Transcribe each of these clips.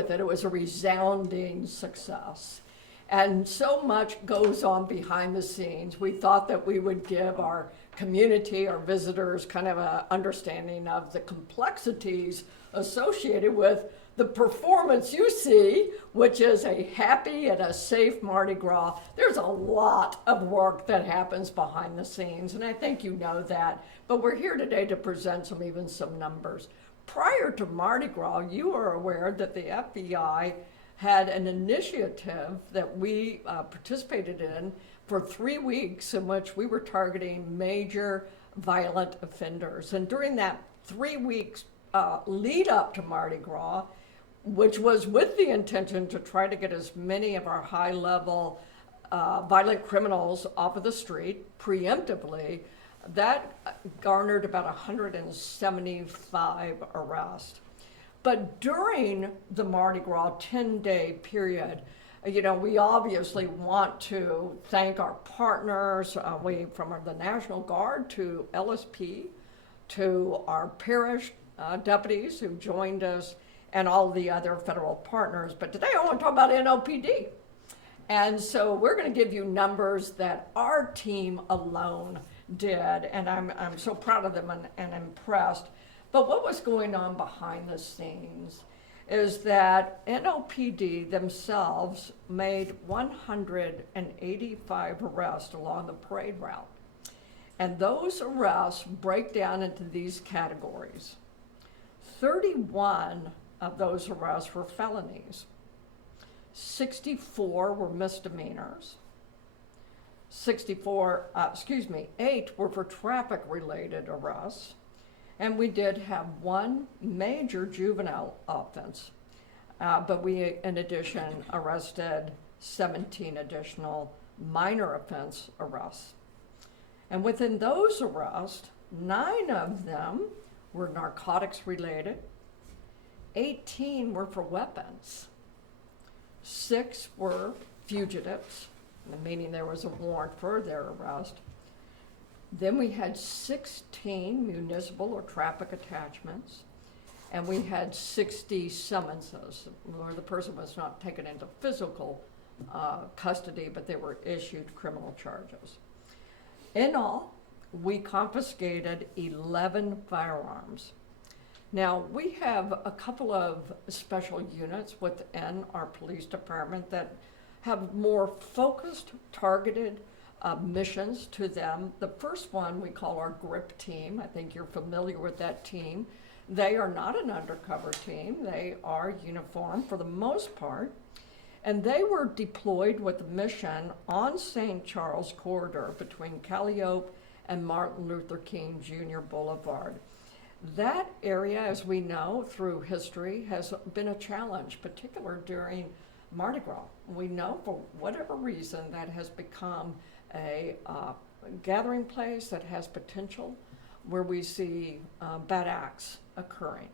with it. It was a resounding success. And so much goes on behind the scenes. We thought that we would give our community, our visitors, kind of an understanding of the complexities associated with the performance you see, which is a happy and a safe Mardi Gras. There's a lot of work that happens behind the scenes, and I think you know that. But we're here today to present some numbers. Prior to Mardi Gras, you are aware that the FBI had an initiative that we participated in for 3 weeks in which we were targeting major violent offenders. And during that 3 weeks lead up to Mardi Gras, which was with the intention to try to get as many of our high-level violent criminals off of the street preemptively, that garnered about 175 arrests. But during the Mardi Gras 10-day period, you know, we obviously want to thank our partners, from the National Guard to LSP, to our parish deputies who joined us, and all the other federal partners. But today I want to talk about NOPD. And so we're going to give you numbers that our team alone did, and I'm so proud of them and impressed. But what was going on behind the scenes is that NOPD themselves made 185 arrests along the parade route. And those arrests break down into these categories. 31 of those arrests were felonies. 64 were misdemeanors. 8 were for traffic-related arrests. And we did have one major juvenile offense, but we, in addition, arrested 17 additional minor offense arrests. And within those arrests, 9 of them were narcotics related, 18 were for weapons, 6 were fugitives, meaning there was a warrant for their arrest. Then we had 16 municipal or traffic attachments, and we had 60 summonses, where the person was not taken into physical custody, but they were issued criminal charges. In all, we confiscated 11 firearms. Now, we have a couple of special units within our police department that have more focused, targeted missions to them. The first one we call our GRIP team. I think you're familiar with that team. They are not an undercover team. They are uniformed for the most part. And they were deployed with a mission on St. Charles Corridor between Calliope and Martin Luther King Jr. Boulevard. That area, as we know through history, has been a challenge, particularly during Mardi Gras. We know for whatever reason that has become a gathering place that has potential where we see bad acts occurring.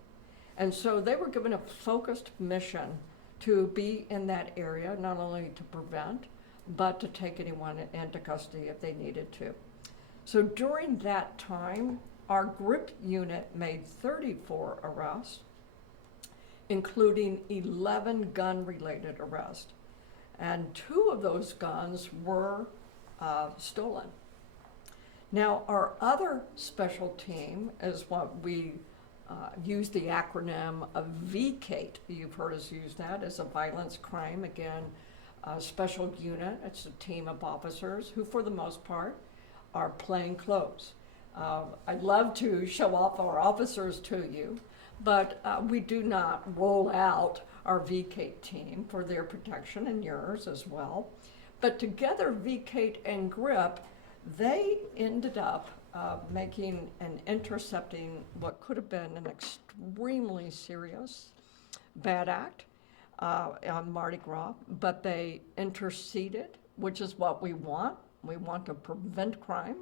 And so they were given a focused mission to be in that area, not only to prevent, but to take anyone into custody if they needed to. So during that time, our GRIP unit made 34 arrests, including 11 gun-related arrests. And 2 of those guns were stolen. Now, our other special team is what we use the acronym of VCATE. You've heard us use that as a violence crime, again, special unit. It's a team of officers who, for the most part, are plain clothes. I'd love to show off our officers to you, but we do not roll out our VCATE team for their protection and yours as well. But together, VCATE and GRIP, they ended up making and intercepting what could have been an extremely serious bad act on Mardi Gras, but they interceded, which is what we want. We want to prevent crime.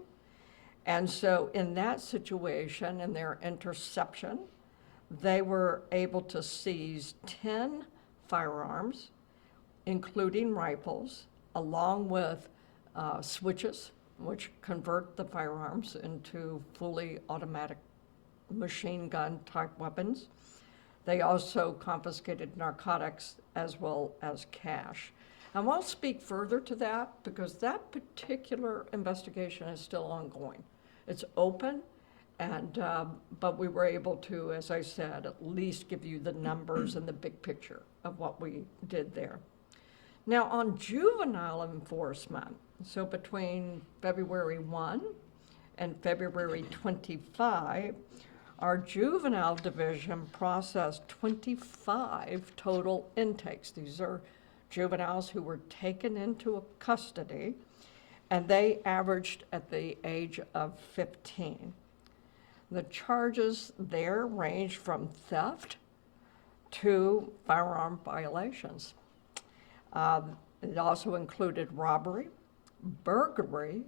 And so in that situation, in their interception, they were able to seize 10 firearms, including rifles, along with switches, which convert the firearms into fully automatic machine gun type weapons. They also confiscated narcotics as well as cash. I won't speak further to that because that particular investigation is still ongoing. It's open, and but we were able to, as I said, at least give you the numbers and the big picture of what we did there. Now, on juvenile enforcement, so between February 1 and February 25, our juvenile division processed 25 total intakes. These are juveniles who were taken into custody, and they averaged at the age of 15. The charges there range from theft to firearm violations. It also included robbery, burglary,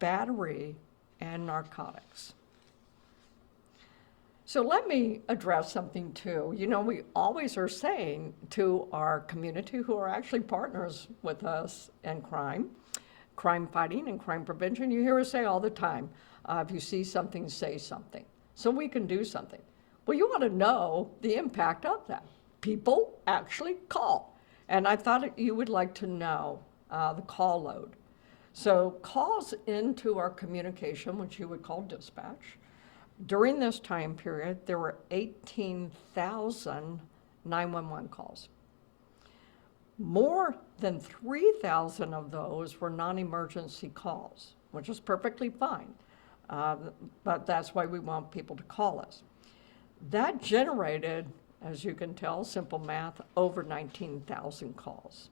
battery, and narcotics. So let me address something too. You know, we always are saying to our community who are actually partners with us in crime fighting and crime prevention, you hear us say all the time, if you see something, say something, so we can do something. Well, you want to know the impact of that. People actually call. And I thought you would like to know the call load. So calls into our communication, which you would call dispatch, during this time period, there were 18,000 911 calls. More than 3,000 of those were non-emergency calls, which is perfectly fine. But that's why we want people to call us. That generated, as you can tell, simple math, over 19,000 calls.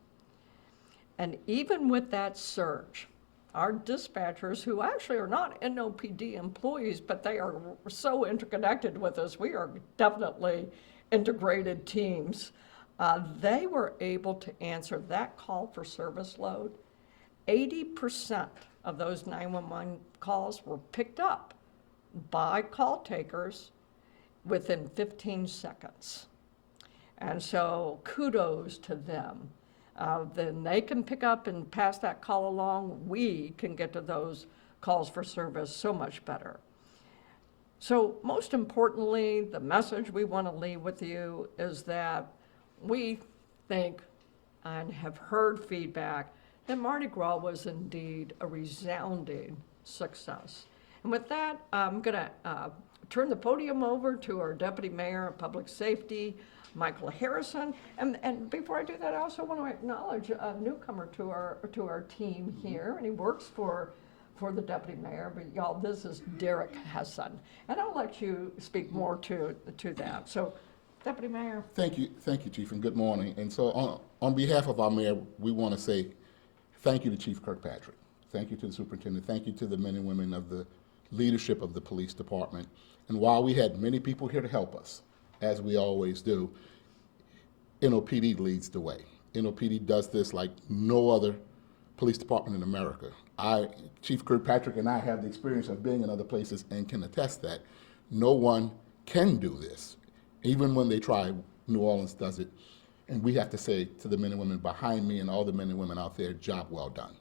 And even with that surge, our dispatchers, who actually are not NOPD employees, but they are so interconnected with us, we are definitely integrated teams, they were able to answer that call for service load. 80% of those 911 calls were picked up by call takers within 15 seconds. And so kudos to them. Then they can pick up and pass that call along. We can get to those calls for service so much better. So most importantly, the message we want to leave with you is that we think and have heard feedback that Mardi Gras was indeed a resounding success. And with that, I'm going to turn the podium over to our Deputy Mayor of Public Safety, Michael Harrison. And before I do that, I also want to acknowledge a newcomer to our team here, and he works for the Deputy Mayor, but y'all, this is Derek Hesson. And I'll let you speak more to that. So, Deputy Mayor. Thank you, Chief, and good morning. And so on behalf of our mayor, we want to say thank you to Chief Kirkpatrick. Thank you to the superintendent. Thank you to the men and women of the leadership of the police department. And while we had many people here to help us, as we always do, NOPD leads the way. NOPD does this like no other police department in America. Chief Kirkpatrick and I have the experience of being in other places and can attest that no one can do this. Even when they try, New Orleans does it. And we have to say to the men and women behind me and all the men and women out there, job well done.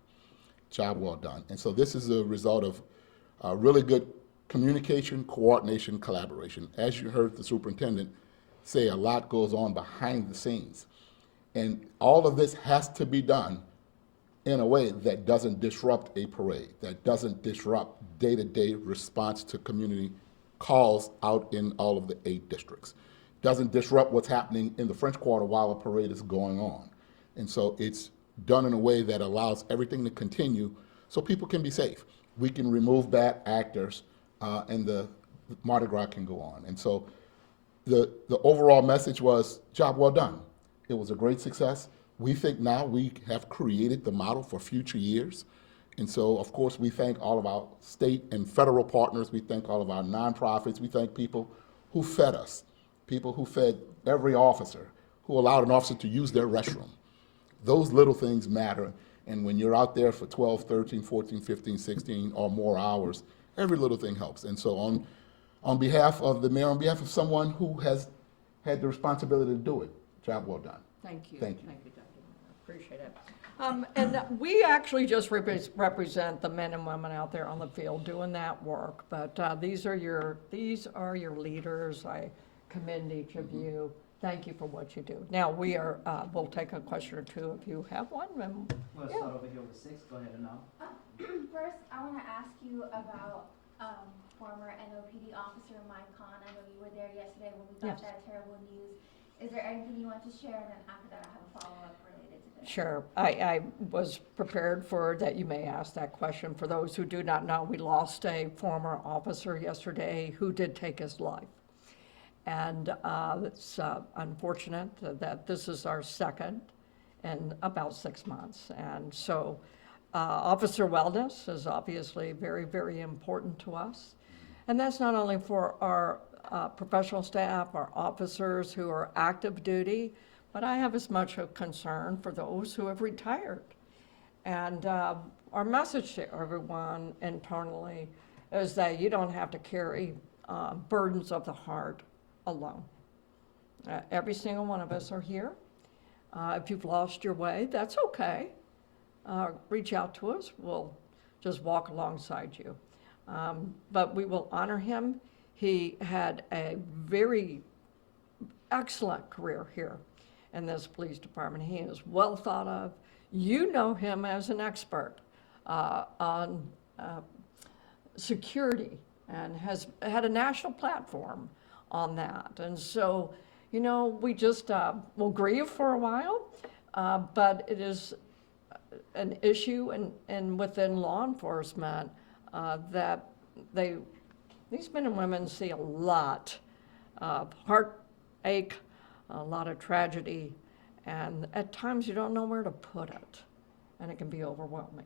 Job well done. And so this is a result of really good communication, coordination, collaboration. As you heard the superintendent say, a lot goes on behind the scenes. And all of this has to be done in a way that doesn't disrupt a parade, that doesn't disrupt day-to-day response to community calls out in all of the 8 districts. Doesn't disrupt what's happening in the French Quarter while a parade is going on. And so it's done in a way that allows everything to continue so people can be safe. We can remove bad actors and the Mardi Gras can go on. And so the overall message was, job well done. It was a great success. We think now we have created the model for future years. And so, of course, we thank all of our state and federal partners. We thank all of our nonprofits. We thank people who fed us, people who fed every officer, who allowed an officer to use their restroom. Those little things matter. And when you're out there for 12, 13, 14, 15, 16 or more hours, every little thing helps. And so on behalf of the mayor, on behalf of someone who has had the responsibility to do it, job well done. Thank you. Thank you. Thank you, Deputy Mayor. Appreciate it. And we actually just represent the men and women out there on the field doing that work. But these are your leaders. I commend each of you. Thank you for what you do. Now, we'll take a question or two if you have one. And, Let's yeah. start over here with 6. Go ahead, Anam. First, I want to ask you about former NOPD officer Mike Kahn. I know you were there yesterday when we got Yes. that terrible news. Is there anything you want to share? And then after that, I have a follow-up related to this. Sure. I was prepared for that you may ask that question. For those who do not know, we lost a former officer yesterday who did take his life. And it's unfortunate that this is our second in about 6 months. And so officer wellness is obviously very, very important to us. And that's not only for our professional staff, our officers who are active duty, but I have as much a concern for those who have retired. And our message to everyone internally is that you don't have to carry burdens of the heart alone. Every single one of us are here. If you've lost your way, that's okay. Reach out to us. We'll just walk alongside you. But we will honor him. He had a very excellent career here in this police department. He is well thought of. You know him as an expert on security and has had a national platform on that. And so, you know, we just will grieve for a while, but it is an issue and within law enforcement that these men and women see a lot of heartache, a lot of tragedy, and at times you don't know where to put it, and it can be overwhelming.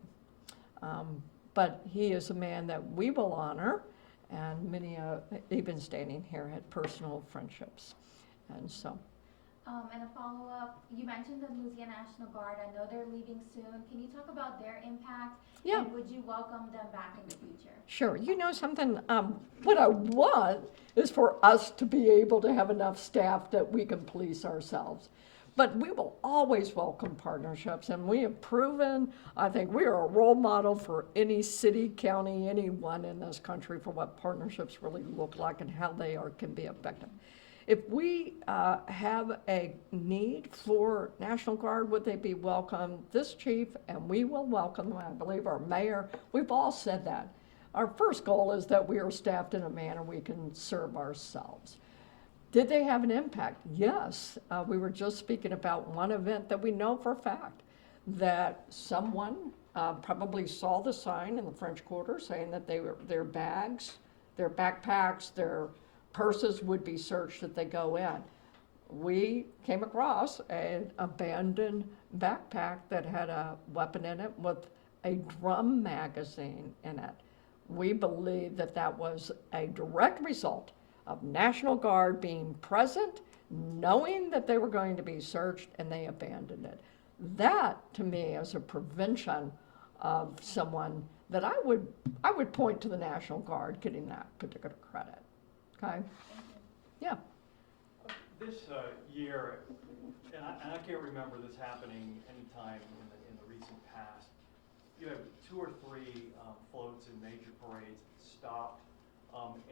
But he is a man that we will honor, and many, even standing here, had personal friendships. And so. And a follow-up, you mentioned the Louisiana National Guard. I know they're leaving soon. Can you talk about their impact? Yeah. And would you welcome them back in the future? Sure. You know something, what I want is for us to be able to have enough staff that we can police ourselves. But we will always welcome partnerships, and we have proven, I think we are a role model for any city, county, anyone in this country for what partnerships really look like and how they can be effective. If we have a need for National Guard, would they be welcome? This chief, and we will welcome them, I believe our mayor, we've all said that. Our first goal is that we are staffed in a manner we can serve ourselves. Did they have an impact? Yes. We were just speaking about one event that we know for a fact that someone probably saw the sign in the French Quarter saying that their bags, their backpacks, their purses would be searched if they go in. We came across an abandoned backpack that had a weapon in it with a drum magazine in it. We believe that that was a direct result of National Guard being present, knowing that they were going to be searched, and they abandoned it. That, to me, is a prevention of someone that I would point to the National Guard getting that particular credit. Okay? Yeah. This year, and I can't remember this happening anytime in the recent past, you have 2 or 3 floats in major parades stopped,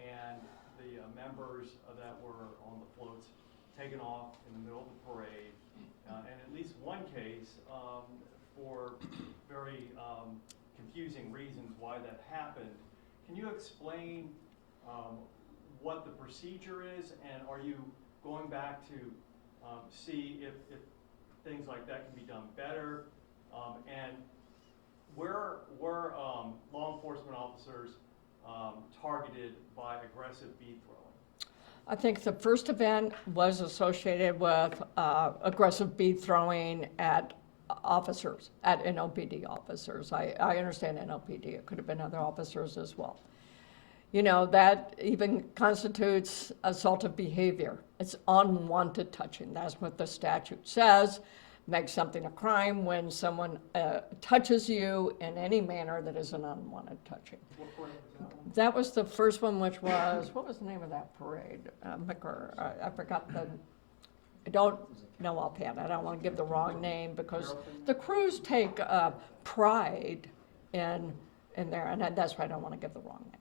and the members that were on the floats taken off in the middle of the parade, and at least one case for very confusing reasons why that happened. Can you explain what the procedure is, and are you going back to see if things like that can be done better? And were law enforcement officers targeted by aggressive bead throwing? I think the first event was associated with aggressive bead throwing at officers, at NOPD officers. I understand NOPD, it could have been other officers as well. You know, that even constitutes assaultive behavior. It's unwanted touching. That's what the statute says. Makes something a crime when someone touches you in any manner that is an unwanted touching. What parade was that one? That was the first one, which was, what was the name of that parade? I forgot I don't know offhand. I don't want to give the wrong name because the crews take pride in there, and that's why I don't want to give the wrong name.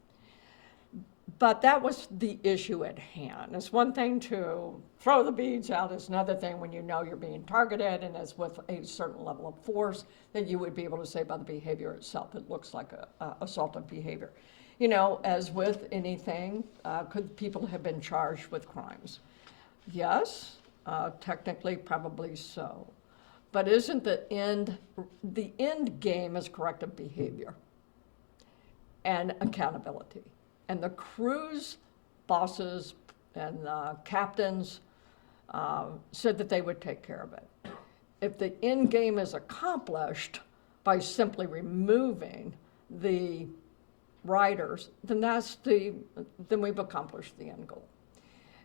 But that was the issue at hand. It's one thing to throw the beads out, it's another thing when you know you're being targeted and it's with a certain level of force that you would be able to say by the behavior itself, it looks like a assaultive behavior. You know, as with anything, could people have been charged with crimes? Yes, technically, probably so. But isn't the end game is corrective behavior and accountability? And the cruise bosses and captains said that they would take care of it. If the end game is accomplished by simply removing the riders, then then we've accomplished the end goal.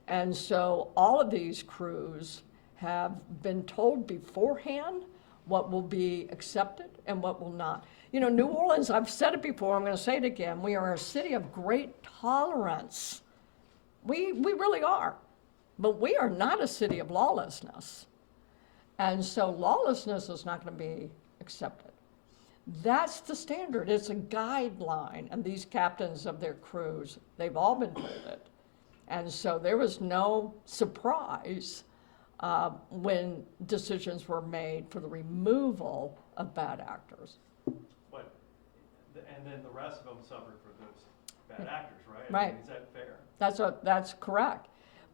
And so all of these crews have been told beforehand what will be accepted and what will not. You know, New Orleans, I've said it before, I'm going to say it again, we are a city of great tolerance. We really are. But we are not a city of lawlessness. And so lawlessness is not going to be accepted. That's the standard. It's a guideline. And these captains of their crews, they've all been told it. And so there was no surprise when decisions were made for the removal of bad actors. And then the rest of them suffered for those bad actors, right? I Right. mean, is that fair? That's correct.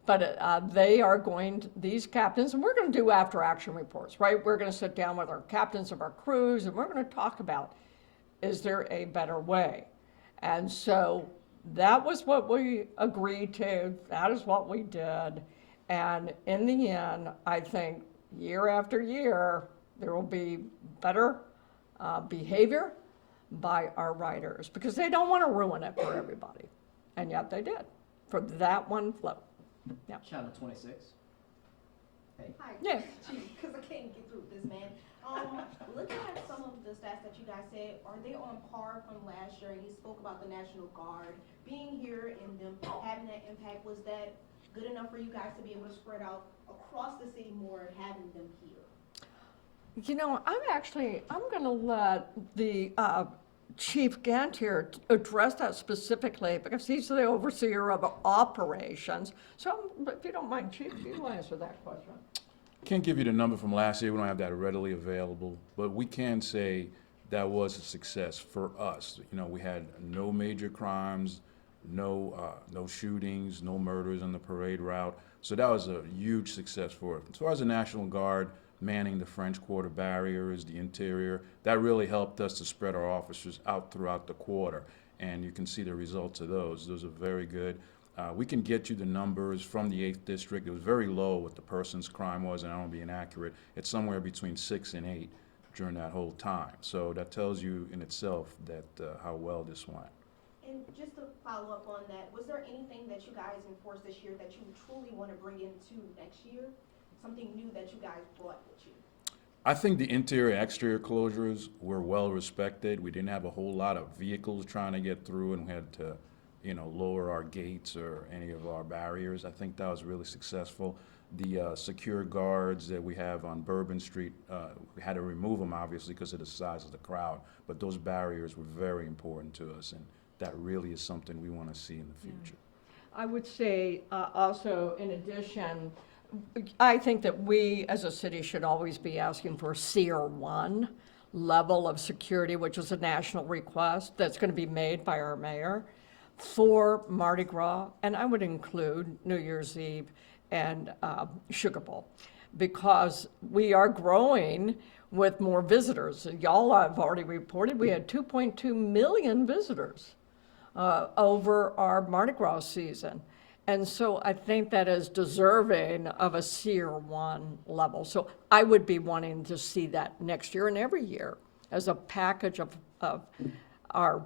But they are going to, these captains, and we're going to do after action reports, right? We're going to sit down with our captains of our crews and we're going to talk about, is there a better way? And so that was what we agreed to. That is what we did. And in the end, I think year after year, there will be better behavior by our riders because they don't want to ruin it for everybody. And yet they did for that one float. Yeah. Channel 26. Hey. Hi. Yeah. Because I can't get through this, man. Looking at some of the stats that you guys said, are they on par from last year? And you spoke about the National Guard being here and them having that impact. Was that good enough for you guys to be able to spread out across the city more and having them here? You know, I'm going to let the Chief Gantier address that specifically because he's the overseer of operations. So if you don't mind, Chief, you answer that question. Can't give you the number from last year. We don't have that readily available, but we can say that was a success for us. You know, we had no major crimes, no shootings, no murders on the parade route. So that was a huge success for us. As far as the National Guard manning the French Quarter barriers, the interior, that really helped us to spread our officers out throughout the quarter. And you can see the results of those. Those are very good. We can get you the numbers from the 8th District. It was very low what the person's crime was, and I don't want to be inaccurate. It's somewhere between 6 and 8 during that whole time. So that tells you in itself that how well this went. And just to follow up on that, was there anything that you guys enforced this year that you truly want to bring into next year? Something new that you guys brought with you? I think the interior and exterior closures were well respected. We didn't have a whole lot of vehicles trying to get through and we had to, you know, lower our gates or any of our barriers. I think that was really successful. The secure guards that we have on Bourbon Street, we had to remove them obviously because of the size of the crowd, but those barriers were very important to us and that really is something we want to see in the future. I would say also, in addition, I think that we as a city should always be asking for CR1 level of security, which is a national request that's going to be made by our mayor for Mardi Gras, and I would include New Year's Eve and Sugar Bowl, because we are growing with more visitors. Y'all have already reported we had 2.2 million visitors over our Mardi Gras season. And so I think that is deserving of a CR1 level. So I would be wanting to see that next year and every year as a package of our,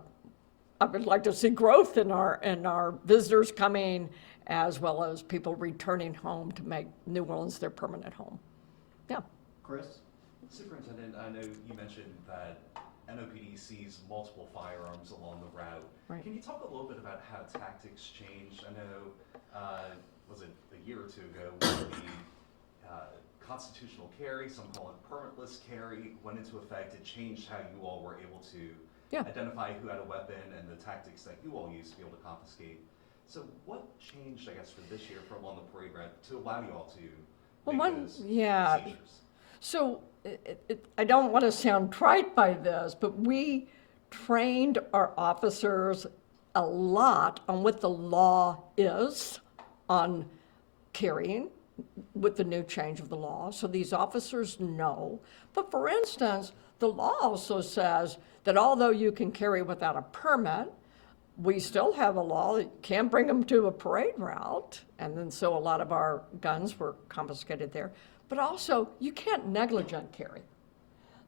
I would like to see growth in our visitors coming as well as people returning home to make New Orleans their permanent home. Yeah. Chris? Superintendent, I know you mentioned that NOPD sees multiple firearms along the route. Right. Can you talk a little bit about how tactics changed? I know, was it a year or two ago, when the constitutional carry, some call it permitless carry, went into effect? It changed how you all were able to Yeah. identify who had a weapon and the tactics that you all used to be able to confiscate. So what changed, I guess, for this year from on the parade route to allow you all to Well, make those yeah. seizures? So I don't want to sound trite by this, but we trained our officers a lot on what the law is on carrying with the new change of the law. So these officers know. But for instance, the law also says that although you can carry without a permit, we still have a law that you can't bring them to a parade route. And then so a lot of our guns were confiscated there. But also, you can't negligent carry.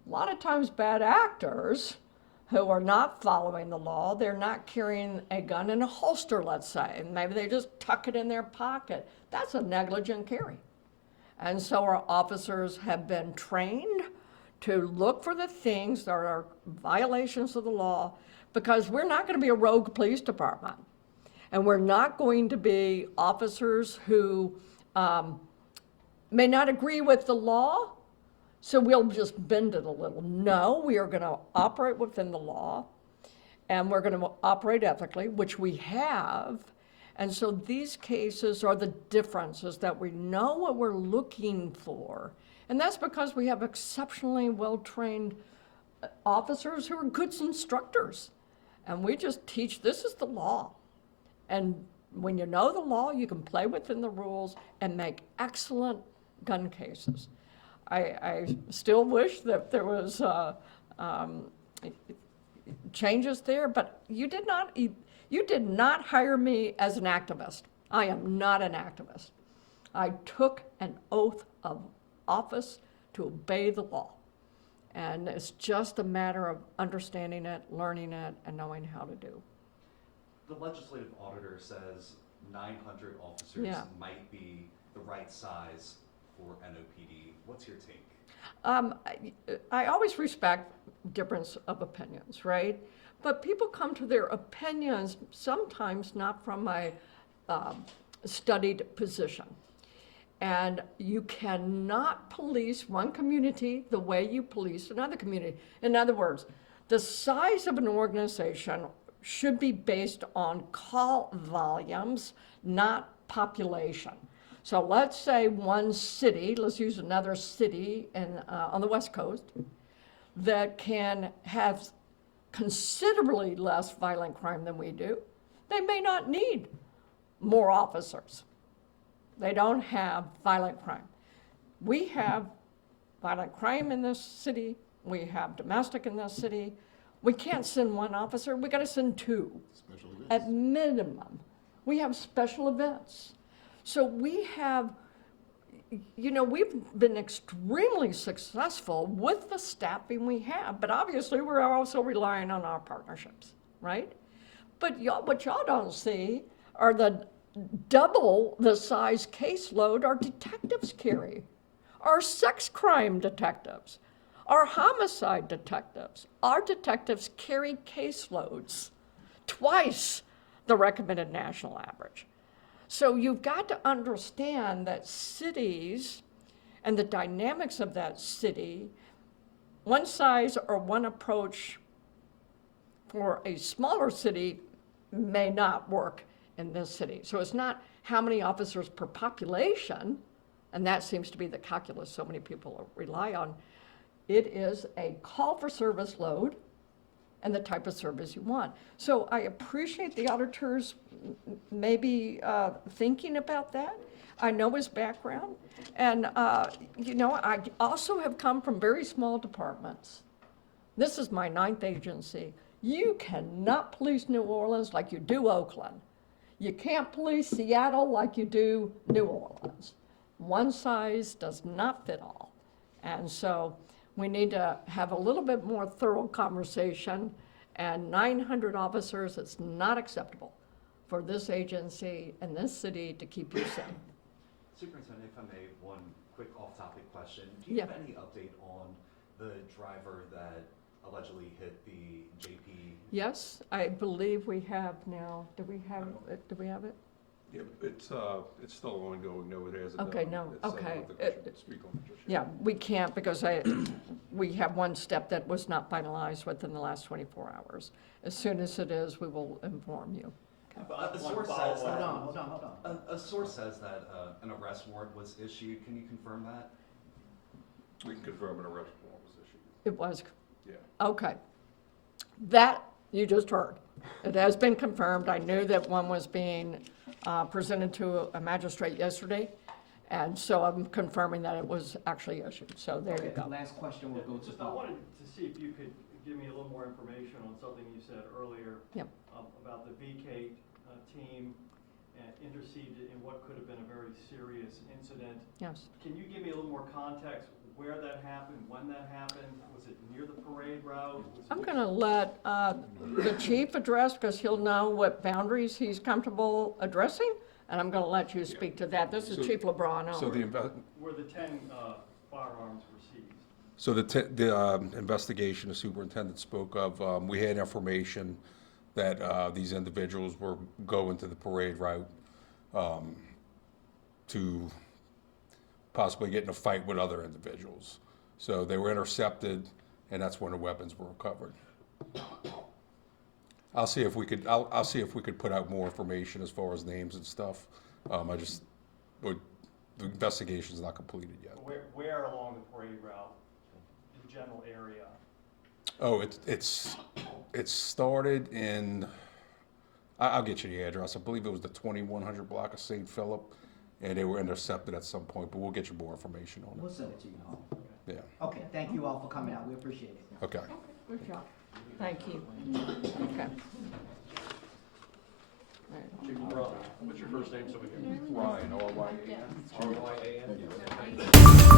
A lot of times bad actors who are not following the law, they're not carrying a gun in a holster, let's say. Maybe they just tuck it in their pocket. That's a negligent carry. And so our officers have been trained to look for the things that are violations of the law, because we're not going to be a rogue police department. And we're not going to be officers who may not agree with the law, so we'll just bend it a little. No, we are going to operate within the law, and we're going to operate ethically, which we have. And so these cases are the differences that we know what we're looking for. And that's because we have exceptionally well-trained officers who are good instructors. And we just teach, this is the law. And when you know the law, you can play within the rules and make excellent gun cases. I still wish that there was changes there, but you did not hire me as an activist. I am not an activist. I took an oath of office to obey the law. And it's just a matter of understanding it, learning it, and knowing how to do. The legislative auditor says 900 officers Yeah. might be the right size for NOPD. What's your take? I always respect difference of opinions, right? But people come to their opinions sometimes not from a studied position. And you cannot police one community the way you police another community. In other words, the size of an organization should be based on call volumes, not population. So let's say one city, let's use another city on the West Coast, that can have considerably less violent crime than we do. They may not need more officers. They don't have violent crime. We have violent crime in this city. We have domestic in this city. We can't send one officer. We got to send two. Special events. At minimum. We have special events. So we have, we've been extremely successful with the staffing we have, but obviously we're also relying on our partnerships, right? But what y'all don't see are the double the size caseload our detectives carry, our sex crime detectives, our homicide detectives. Our detectives carry caseloads twice the recommended national average. So you've got to understand that cities and the dynamics of that city, one size or one approach for a smaller city may not work in this city. So it's not how many officers per population, and that seems to be the calculus so many people rely on. It is a call for service load and the type of service you want. So I appreciate the auditors maybe thinking about that. I know his background. And, I also have come from very small departments. This is my 9th agency. You cannot police New Orleans like you do Oakland. You can't police Seattle like you do New Orleans. One size does not fit all. And so we need to have a little bit more thorough conversation, and 900 officers is not acceptable for this agency and this city to keep you safe. Superintendent, if I may, one quick off-topic question. Do you have any update on the driver that allegedly hit the JP? Yes, I believe we have now. Do we have it? Yeah, it's still ongoing, no, it hasn't. Okay, no, it's, I don't okay. think I should speak on it just yet. Yeah, we can't because we have one step that was not finalized within the last 24 hours. As soon as it is, we will inform you, A One source follow-up. says that. Hold on. A source says that an arrest warrant was issued. Can you confirm that? We can confirm an arrest warrant was issued. It was, Yeah. okay. That you just heard. It has been confirmed. I knew that one was being presented to a magistrate yesterday, and so I'm confirming that it was actually issued. So there you Okay, go. last question will go to Just, I Paul. wanted to see if you could give me a little more information on something you said earlier. Yep. About the VK team interceded in what could have been a very serious incident. Yes. Can you give me a little more context, where that happened, when that happened? Was it near the parade route? Was it- I'm going to let the chief address, because he'll know what boundaries he's comfortable addressing, and I'm going to let you speak to that. This is So- Chief LeBron. So Where the 10 firearms were seized? So the investigation the superintendent spoke of, we had information that these individuals were going to the parade route to possibly get in a fight with other individuals. So they were intercepted, and that's when the weapons were recovered. I'll see if we could put out more information as far as names and stuff. The investigation's not completed yet. Where along the parade route, in the general area? Oh, it started in, I'll get you the address. I believe it was the 2100 block of St. Philip, and they were intercepted at some point, but we'll get you more information on We'll it. send it to you, Hall. Yeah, Okay, thank you all for coming out. We appreciate it. okay. Good job. Thank you. Okay. Chief LeBron, what's your first name so we can? Ryan, R-Y-A-N. Right.